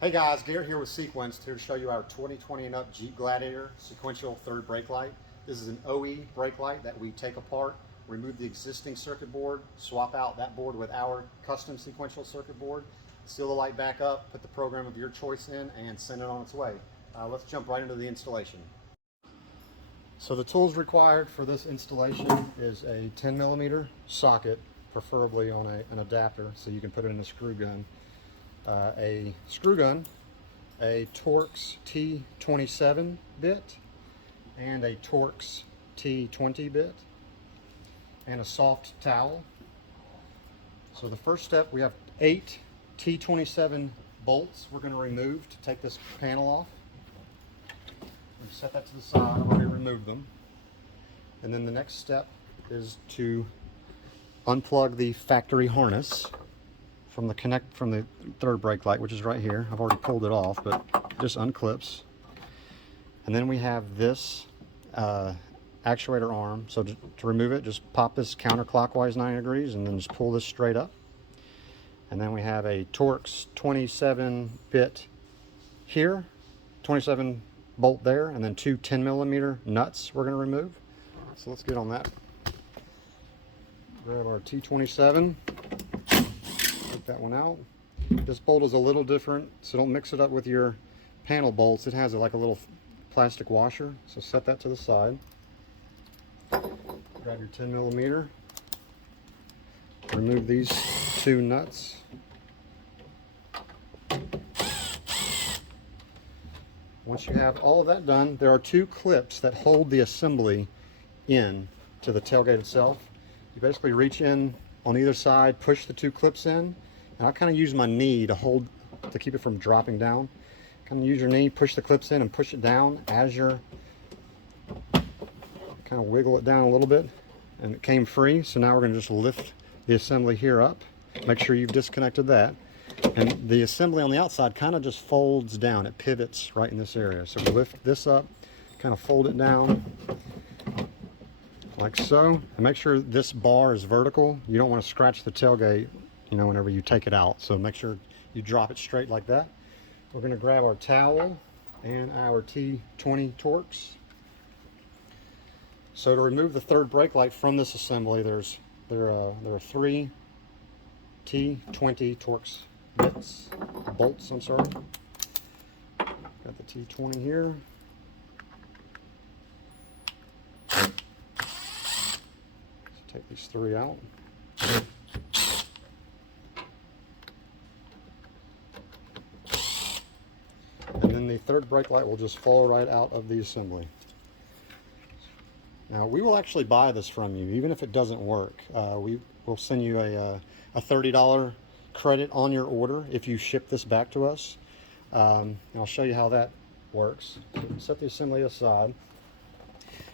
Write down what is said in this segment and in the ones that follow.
Hey guys, Garrett here with Seequenced, here to show you our 2020 and up Jeep Gladiator sequential third brake light. This is an OE brake light that we take apart, remove the existing circuit board, swap out that board with our custom sequential circuit board, seal the light back up, put the program of your choice in, and send it on its way. Let's jump right into the installation. So the tools required for this installation is a 10mm socket, preferably on an adapter so you can put it in a screw gun. A screw gun, a Torx T27 bit, and a Torx T20 bit, and a soft towel. So the first step, we have 8 T27 bolts we're going to remove to take this panel off. We set that to the side. I've already removed them. And then the next step is to unplug the factory harness from the third brake light, which is right here. I've already pulled it off, but it just unclips. And then we have this actuator arm. So to remove it, just pop this counterclockwise 90 degrees and then just pull this straight up. And then we have a Torx 27 bit here, 27 bolt there, and then 2 10mm nuts we're going to remove. So let's get on that. Grab our T27. Take that one out. This bolt is a little different, so don't mix it up with your panel bolts. It has like a little plastic washer, so set that to the side. Grab your 10mm. Remove these 2 nuts. Once you have all of that done, there are 2 clips that hold the assembly in to the tailgate itself. You basically reach in on either side, push the 2 clips in, and I kind of use my knee to keep it from dropping down. Kind of use your knee, push the clips in and push it down as you're kind of wiggle it down a little bit, and it came free. So now we're going to just lift the assembly here up. Make sure you've disconnected that. And the assembly on the outside kind of just folds down. It pivots right in this area. So we lift this up, kind of fold it down like so, and make sure this bar is vertical. You don't want to scratch the tailgate, whenever you take it out. So make sure you drop it straight like that. We're going to grab our towel and our T20 Torx. So to remove the third brake light from this assembly, there are 3 T20 Torx bolts. I'm sorry. Got the T20 here. Take these 3 out. And then the third brake light will just fall right out of the assembly. Now we will actually buy this from you, even if it doesn't work. We will send you a $30 credit on your order if you ship this back to us. And I'll show you how that works. So set the assembly aside.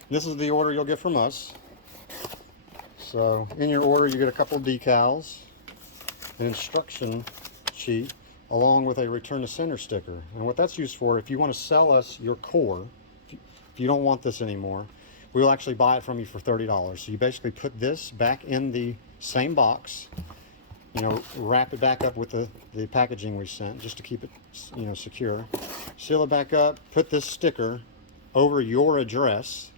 This is the order you'll get from us. So in your order, you get a couple of decals, an instruction sheet, along with a return to sender sticker. And what that's used for, if you want to sell us your core, if you don't want this anymore, we will actually buy it from you for $30. So you basically put this back in the same box, wrap it back up with the packaging we sent just to keep it, secure. Seal it back up, put this sticker over your address,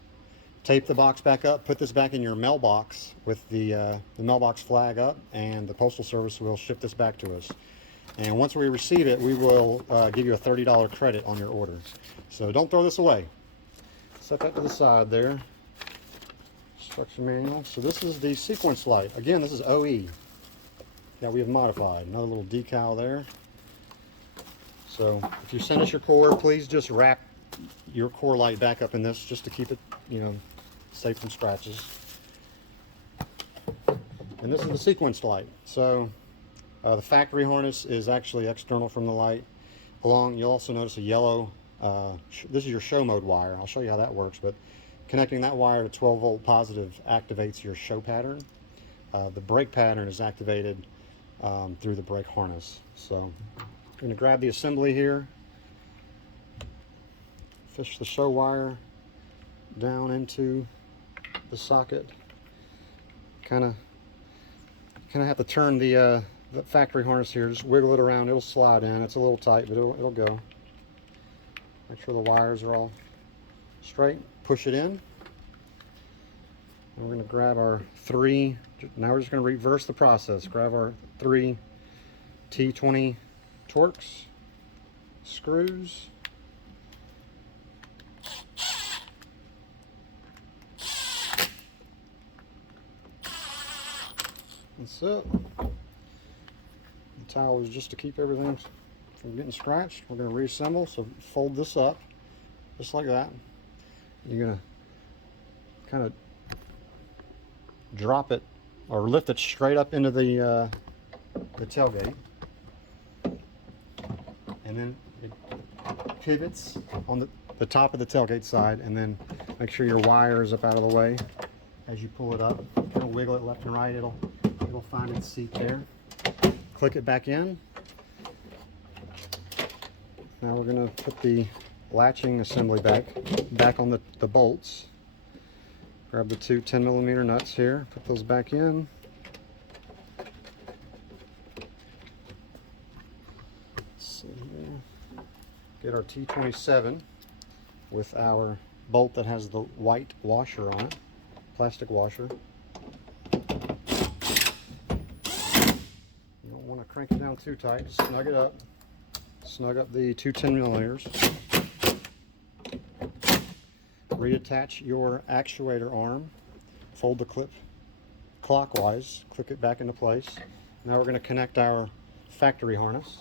tape the box back up, put this back in your mailbox with the mailbox flag up, and the Postal Service will ship this back to us. And once we receive it, we will give you a $30 credit on your order. So don't throw this away. Set that to the side there. Instruction manual. So this is the sequence light. Again, this is OE that we have modified. Another little decal there. So if you send us your core, please just wrap your core light back up in this just to keep it, safe from scratches. And this is the sequence light. So the factory harness is actually external from the light. You'll also notice a yellow, this is your show mode wire. I'll show you how that works, but connecting that wire to 12 volt positive activates your show pattern. The brake pattern is activated through the brake harness. So I'm going to grab the assembly here, fish the show wire down into the socket. Kind of have to turn the the factory harness here, just wiggle it around, it'll slide in. It's a little tight, but it'll go. Make sure the wires are all straight. Push it in. And we're going to grab our three, now we're just going to reverse the process. Grab our three T20 Torx screws. That's it. The towel is just to keep everything from getting scratched. We're going to reassemble, so fold this up just like that. You're going to kind of drop it or lift it straight up into the tailgate, and then it pivots on the top of the tailgate side, and then make sure your wire is up out of the way as you pull it up. Kind of wiggle it left and right, it'll find its seat there. Click it back in. Now we're going to put the latching assembly back on the bolts. Grab the two 10mm nuts here, put those back in. Let's see here. Get our T27 with our bolt that has the white washer on it, plastic washer. You don't want to crank it down too tight, just snug it up. Snug up the two 10mm. Reattach your actuator arm, fold the clip clockwise, click it back into place. Now we're going to connect our factory harness.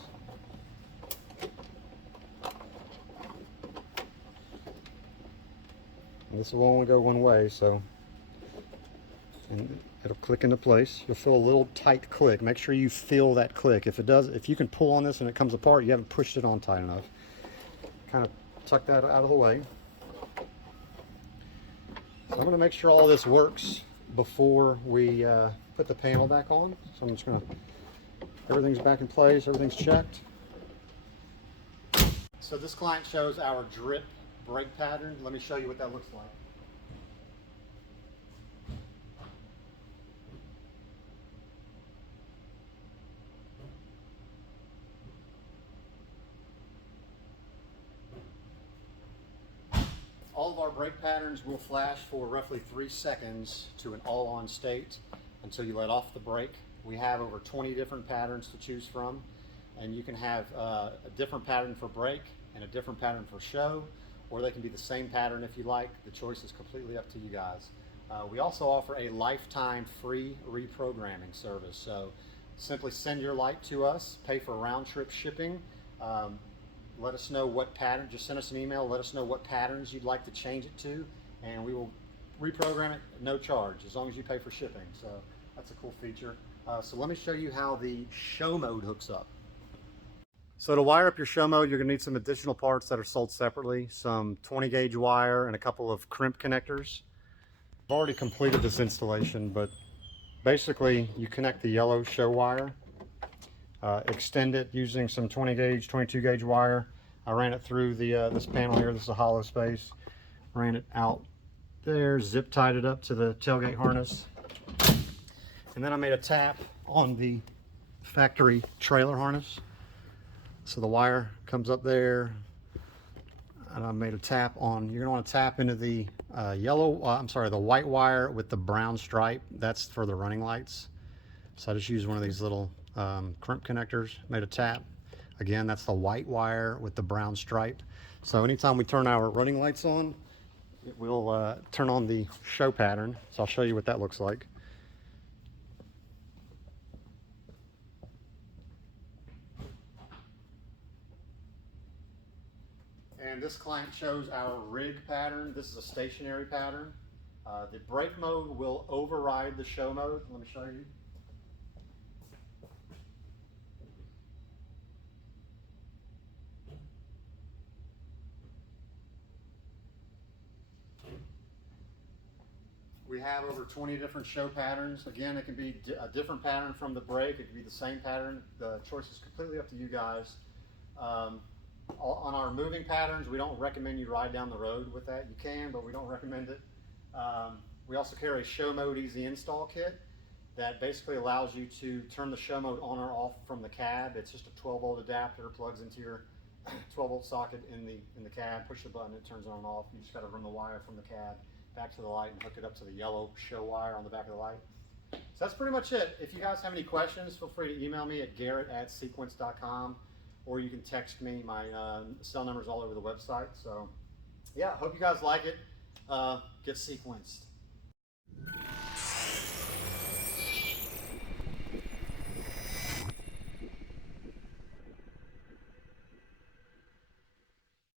And this will only go one way, so and it'll click into place. You'll feel a little tight click. Make sure you feel that click. If you can pull on this and it comes apart, you haven't pushed it on tight enough. Kind of tuck that out of the way. So I'm going to make sure all this works before we put the panel back on. So I'm just going to, everything's back in place, everything's checked. So this client shows our drip brake pattern. Let me show you what that looks like. All of our brake patterns will flash for roughly 3 seconds to an all-on state until you let off the brake. We have over 20 different patterns to choose from, and you can have a different pattern for brake and a different pattern for show, or they can be the same pattern if you like. The choice is completely up to you guys. We also offer a lifetime free reprogramming service. So simply send your light to us, pay for round-trip shipping. Let us know what pattern, just send us an email, let us know what patterns you'd like to change it to, and we will reprogram it at no charge, as long as you pay for shipping. So that's a cool feature. So let me show you how the show mode hooks up. So to wire up your show mode, you're gonna need some additional parts that are sold separately, some 20 gauge wire and a couple of crimp connectors. I've already completed this installation, but basically you connect the yellow show wire, extend it using some 20 gauge, 22 gauge wire. I ran it through the this panel here. This is a hollow space. Ran it out there, zip tied it up to the tailgate harness. And then I made a tap on the factory trailer harness. So the wire comes up there, and I made a tap on, you're gonna wanna tap into the the white wire with the brown stripe. That's for the running lights. So I just used one of these little crimp connectors, made a tap. Again, that's the white wire with the brown stripe. So anytime we turn our running lights on, it will turn on the show pattern. So I'll show you what that looks like. And this client shows our rig pattern. This is a stationary pattern. The brake mode will override the show mode. Let me show you. We have over 20 different show patterns. Again, it can be a different pattern from the brake. It can be the same pattern. The choice is completely up to you guys. On our moving patterns, we don't recommend you ride down the road with that. You can, but we don't recommend it. We also carry a show mode easy install kit. that basically allows you to turn the show mode on or off from the cab. It's just a 12-volt adapter, plugs into your 12-volt socket in the cab. Push the button, it turns on and off. You just got to run the wire from the cab back to the light and hook it up to the yellow show wire on the back of the light. So that's pretty much it. If you guys have any questions, feel free to email me at garrett@seequenced.com, or you can text me. My cell number is all over the website. So yeah, hope you guys like it. Get sequenced.